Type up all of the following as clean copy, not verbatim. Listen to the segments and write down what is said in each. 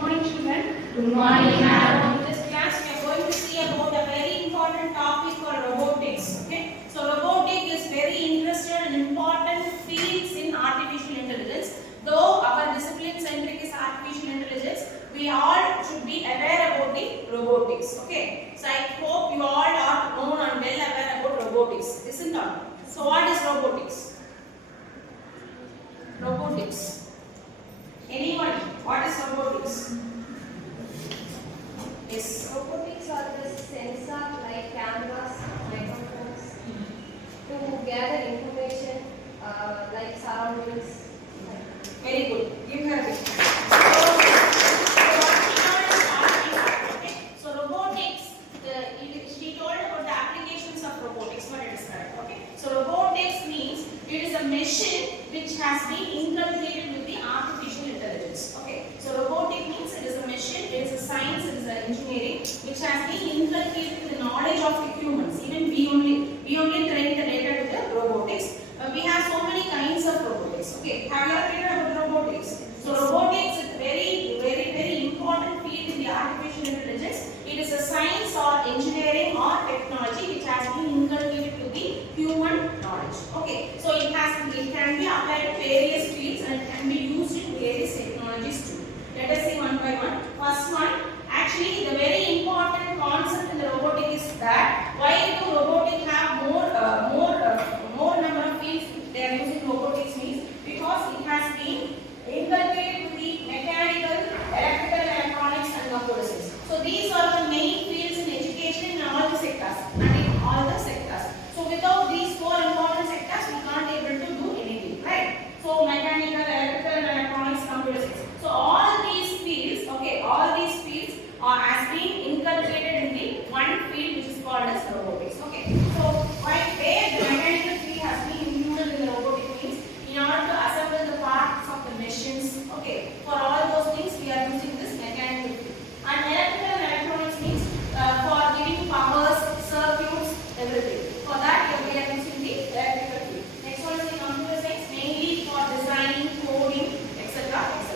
morning, children. Good morning, ma'am. In this class, we are going to see about a very important topic called robotics. Okay, so robotics is very interested and important fields in artificial intelligence. Though our discipline centric is artificial intelligence, we all should be aware about the robotics. Okay, so I hope you all are known and well aware about robotics, isn't it? So what is robotics? Robotics. Anyone? What is robotics? Yes. Robotics are the sensor like cameras, microphones to gather information like surroundings. Very good. Give her a bit. So robotics, she told about the applications of robotics. What it is correct? Okay. So robotics means it is a machine which has been inculcated with the artificial intelligence. Okay. So robotic means it is a machine, it is a science, it is a engineering which has been inculcated with the knowledge of the humans. Even we only train the data to the robotics. We have so many kinds of robotics. Okay. Have you ever heard about robotics? So robotics is very important field in the artificial intelligence. It is a science or engineering or technology which has been inculcated to the human knowledge. Okay. So it can be applied to various fields and it can be used in various technologies too. Let us see one by one. First one, actually the very important concept in the robotic is that why do robotics have more number of fields they are using robotics means because it has been inculcated with the mechanical, electrical, electronics and computer science. So these are the main fields in education in all the sectors and in all the sectors. So without these four important sectors we can't able to do anything, right? So mechanical, electrical and electronics, computer science. So all these fields, okay, all these fields are has been inculcated in the one field which is called as robotics. Okay. So where the mechanical field has been included in the robotic means in order to assemble the parts of the machines. Okay. For all those things we are using this mechanical field. And electrical and electronics means for giving powers, circuits, everything. For that we are using the electrical field. Next one is the computer science, mainly for designing, coding, etc. etc.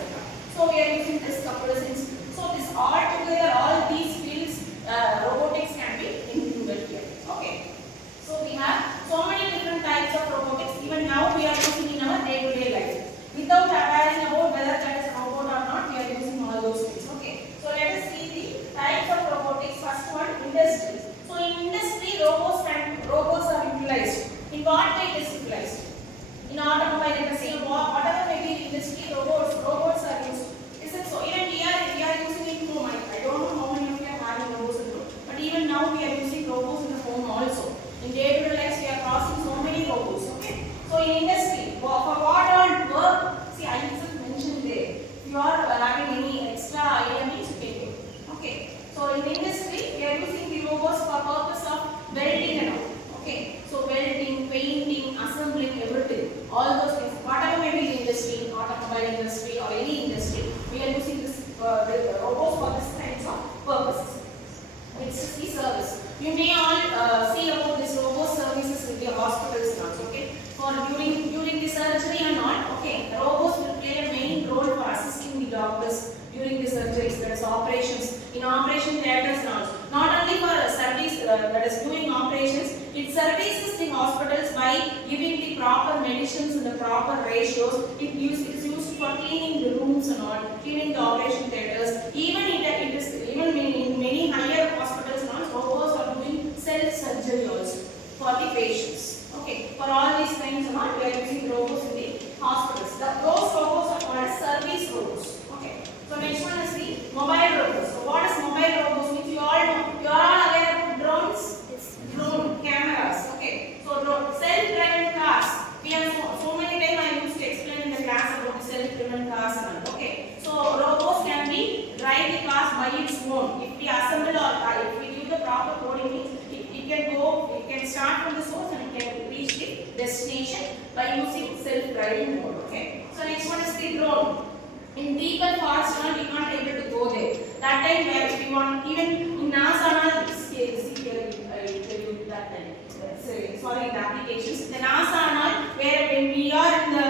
So we are using this computer science. So this all together, all these fields, robotics can be included here. Okay. So we have so many different types of robotics. Even now we are using in our day-to-day life. Without caring about whether that is a robot or not, we are using all those things. Okay. So let us see the types of robotics. First one, industry. So in industry, robots are utilized. In what way it is utilized? In automobile industry, whatever may be the industry, robots are used. Is it so? Even we are using it in home. I don't know how many of you are having robots in home, but even now we are using robots in the home also. In day-to-day life, we are crossing so many robots. Okay. So in industry, for what all work? See, I just mentioned there. If you are having any extra idea, means you can take. Okay. So in industry, we are using the robots for purpose of welding and all. Okay. So welding, painting, assembling, everything. All those things. Whatever may be the industry, automobile industry or any industry, we are using this the robots for this kinds of purposes. It's the service. You may all see about this robot services in the hospitals now. Okay. For during the surgery and all. Okay. The robots will play a main role for assisting the doctors during the surgeries, that is operations, in operation theaters and all. Not only for service that is doing operations, it services the hospitals by giving the proper medicines and the proper ratios. It is used for cleaning the rooms and all, cleaning the operation theaters. Even in many higher hospitals and all, robots are doing self-surgery also for the patients. Okay, for all these kinds and all, we are using robots in the hospitals. Those robots are called as service robots. Okay. So next one is the mobile robots. So what is mobile robots means? You all know. You are all aware about drones. It's drone cameras. Okay. So self-driving cars. We have so many times I used to explain in the class about the self-driven cars and all. Okay. So robots can be drive the cars by its own. If we assemble or if we give the proper coding means it can go. It can start from the source and it can reach the destination by using self-driving mode. Okay. So next one is the drone. In deeper parts, we can't able to go there. That time, where we want even in NASA, see here, I tell you that time. Sorry, the applications. The NASA, where when we are in the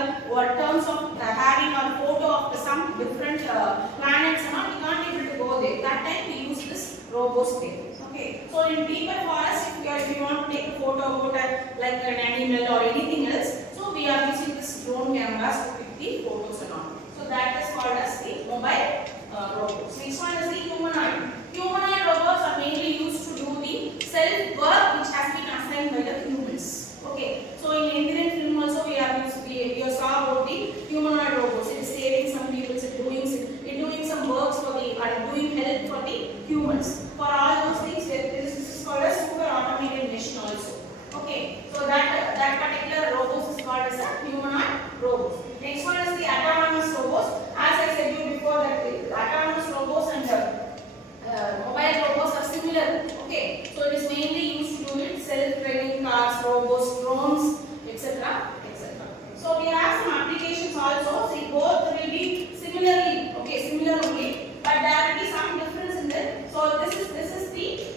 terms of having a photo of some different planets, we can't robots there. Okay. So in deeper forest, if you want to take a photo about like an animal or anything else, so we are using this drone cameras to take the photos and all. So that is called as the mobile robots. Next one is the humanoid. Humanoid robots are mainly used to do the self work which has been assigned by the humans. Okay. So in Indian film also we are used we saw about the humanoid robots. It is saving some people, it doing some works for the doing help for the humans. For all those things, this is called a super automated machine also. Okay. So that particular robots is called as a humanoid robots. Next one is the autonomous robots. As I said you before that the autonomous robots and mobile robots are similar. Okay, so it is mainly used to do it self-driving cars, robots, drones, etc. etc. So we have some applications also. See, both will be similar only, but there will be some difference in them. So this is the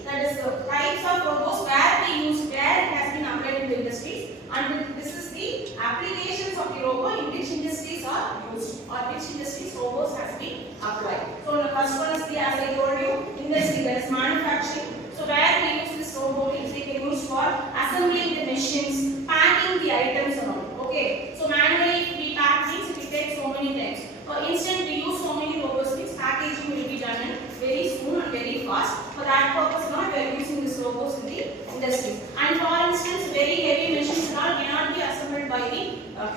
types of robots where it has been applied in the industries, and this is the applications of the robot in which industries are used or which industries robots has been applied. So the first one is the, as I told you, industry, that is manufacturing. So where we use this robotics, we can use for assembling the machines, packing the items and all. Okay. So manually we pack things, it will take so many times. For instance, we use so many robots, means packaging will be done very soon and very fast. For that purpose, now we are using these robots in the industry. And for instance, very heavy machines and all cannot be assembled by the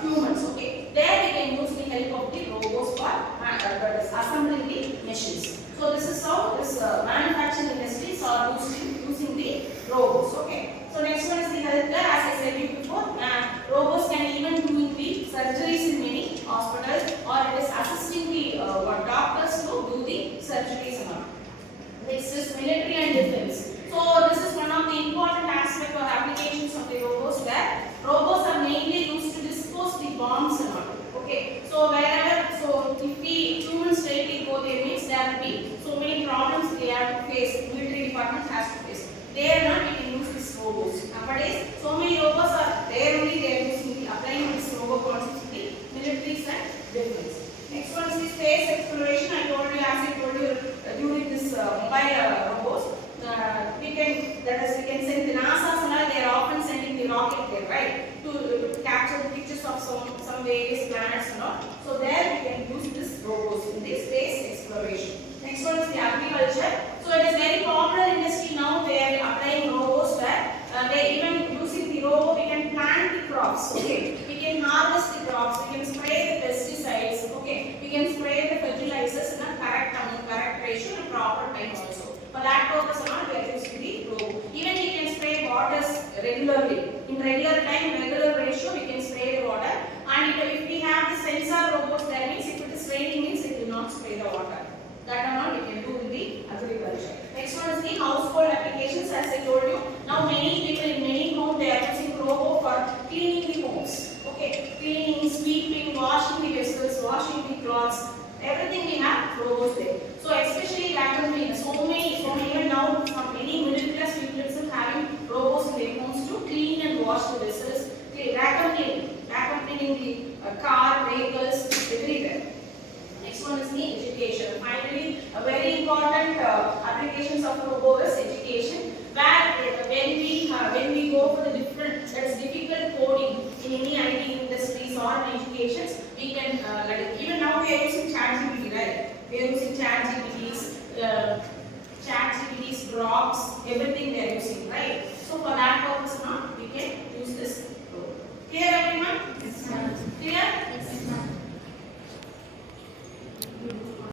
humans. Okay, there we can use the help of the robots for assembling the machines. So this is how this manufacturing industries are using the robots. Okay. So next one is the healthcare. As I said before, robots can even do the surgeries in many hospitals, or it is assisting the doctors to do the surgeries and all. Next is military and defense. So this is one of the important aspects or applications of the robots, where robots are mainly used to dispose the bombs and all. Okay. So if we humans daily go there, means there will be so many problems they have to face. Military department has to face. There not we can use these robots. Nowadays, so many robots are there only. They are using applying this robot concepts in the militaries and defense. Next one is the space exploration. As I told you during this mobile robots, we can send the NASA's and all. They are often sending the rocket there, right, to capture the pictures of some various planets and all. So there we can use this robots in the space exploration. Next one is the agriculture. So it is very popular industry now. They are applying robots where they even using the robot. We can plant the crops. Okay, we can harvest the crops. We can spray the pesticides. Okay, we can spray the fertilizers in a correct amount, correct ratio, and proper time also. For that purpose, we are using the robot. Even we can spray waters regularly. In regular time, regular ratio, we can spray the water. And if we have the sensor robots, that means if it is raining, means it will not spray the water. That amount we can do in the agriculture. Next one is the household applications. As I told you, now many people in many homes they are using robot for cleaning the homes. Okay, cleaning, sweeping, washing the vessels, washing the clothes. Everything we have robots there. So especially vacuum cleaners. So many even now from many middle class people having robots in their homes to clean and wash the vessels. Vacuum cleaning the car, vehicles, everywhere. Next one is the education. Finally, a very important applications of robot is education. Where when we go for the different difficult coding in any IT industries or in educations, we can even now we are using ChatGPT